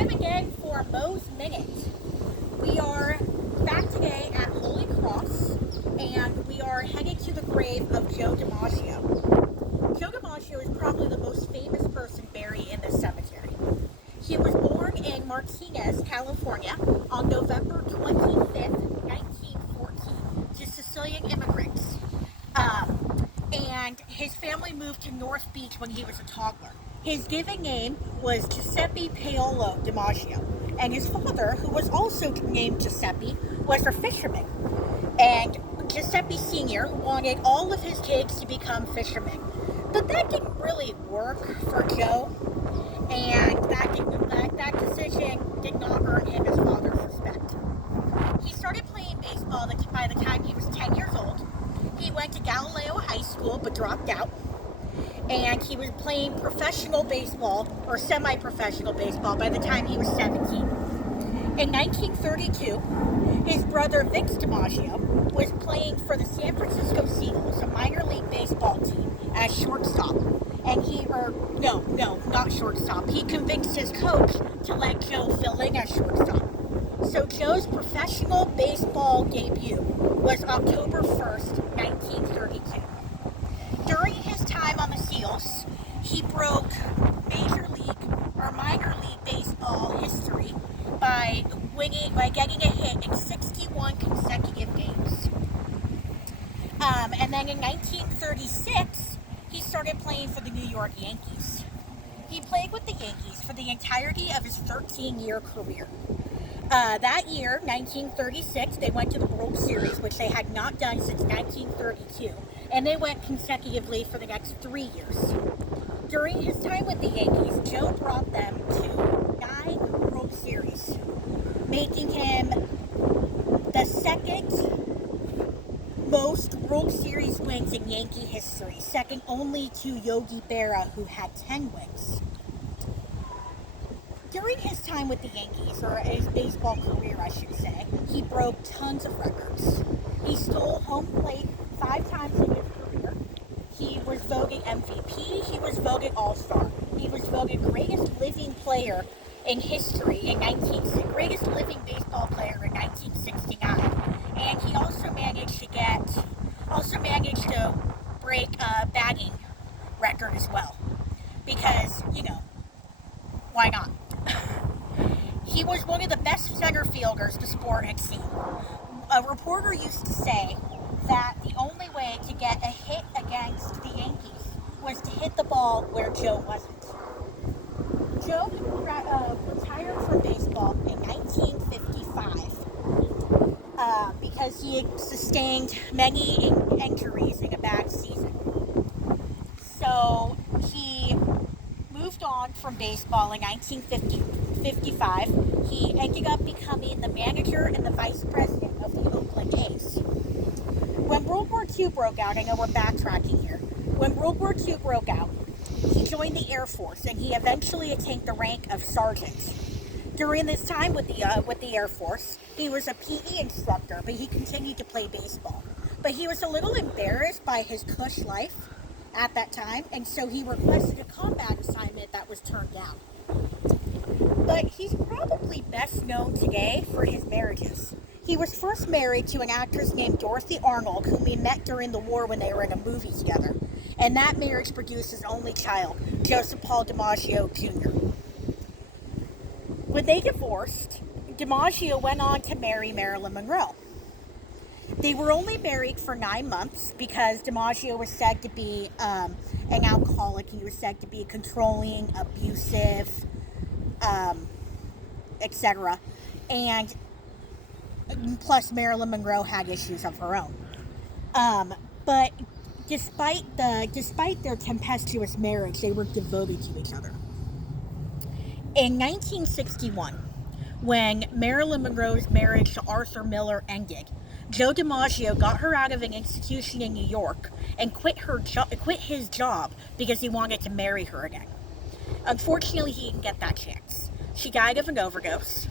time again for Mo's Minute. We are back today at Holy Cross, and we are headed to the grave of Joe DiMaggio. Joe DiMaggio is probably the most famous person buried in this cemetery. He was born in Martinez, California on November 25th, 1914, to Sicilian immigrants. And his family moved to North Beach when he was a toddler. His given name was Giuseppe Paolo DiMaggio, and his father, who was also named Giuseppe, was a fisherman. And Giuseppe Sr. wanted all of his kids to become fishermen. But that didn't really work for Joe, and that decision did not earn him his father's respect. He started playing baseball by the time he was 10 years old. He went to Galileo High School but dropped out. And he was playing professional baseball, or semi-professional baseball, by the time he was 17. In 1932, his brother Vince DiMaggio was playing for the San Francisco Seagulls, a minor league baseball team, as shortstop. And not shortstop. He convinced his coach to let Joe fill in as shortstop. So Joe's professional baseball debut was October 1st, 1932. During his time on the Seals, he broke major league or minor league baseball history by getting a hit in 61 consecutive games. And then in 1936, he started playing for the New York Yankees. He played with the Yankees for the entirety of his 13-year career. That year, 1936, they went to the World Series, which they had not done since 1932, and they went consecutively for the next 3 years. During his time with the Yankees, Joe brought them to 9 World Series, making him the second most World Series wins in Yankee history, second only to Yogi Berra, who had 10 wins. During his time with the Yankees, or his baseball career, I should say, he broke tons of records. He stole home plate 5 times in his career. He was voted MVP. He was voted All-Star. He was voted greatest living player in history greatest living baseball player in 1969. And he also managed to break a batting record as well. Because, why not? He was one of the best center fielders the sport had seen. A reporter used to say that the only way to get a hit against the Yankees was to hit the ball where Joe wasn't. Joe retired from baseball in 1955 because he had sustained many injuries in a bad season. So he moved on from baseball in 1955. He ended up becoming the manager and the vice president of the Oakland A's. When World War II broke out, I know we're backtracking here. When World War II broke out, he joined the Air Force, and he eventually attained the rank of sergeant. During this time with the Air Force, he was a PE instructor, but he continued to play baseball. But he was a little embarrassed by his cush life at that time, and so he requested a combat assignment that was turned down. But he's probably best known today for his marriages. He was first married to an actress named Dorothy Arnold, whom he met during the war when they were in a movie together. And that marriage produced his only child, Joseph Paul DiMaggio Jr. When they divorced, DiMaggio went on to marry Marilyn Monroe. They were only married for 9 months because DiMaggio was said to be an alcoholic. He was said to be controlling, abusive, etc. And plus Marilyn Monroe had issues of her own. But despite their tempestuous marriage, they were devoted to each other. In 1961, when Marilyn Monroe's marriage to Arthur Miller ended, Joe DiMaggio got her out of an institution in New York and quit his job because he wanted to marry her again. Unfortunately, he didn't get that chance. She died of an overdose.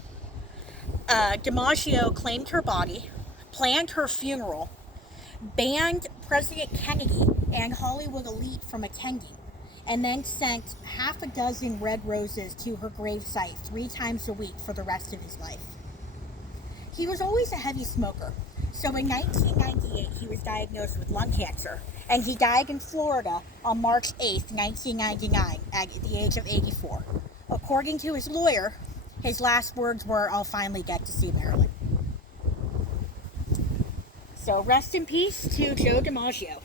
DiMaggio claimed her body, planned her funeral, banned President Kennedy and Hollywood elite from attending, and then sent half a dozen red roses to her gravesite 3 times a week for the rest of his life. He was always a heavy smoker, so in 1998 he was diagnosed with lung cancer, and he died in Florida on March 8th, 1999, at the age of 84. According to his lawyer, his last words were, "I'll finally get to see Marilyn." So rest in peace to Joe DiMaggio.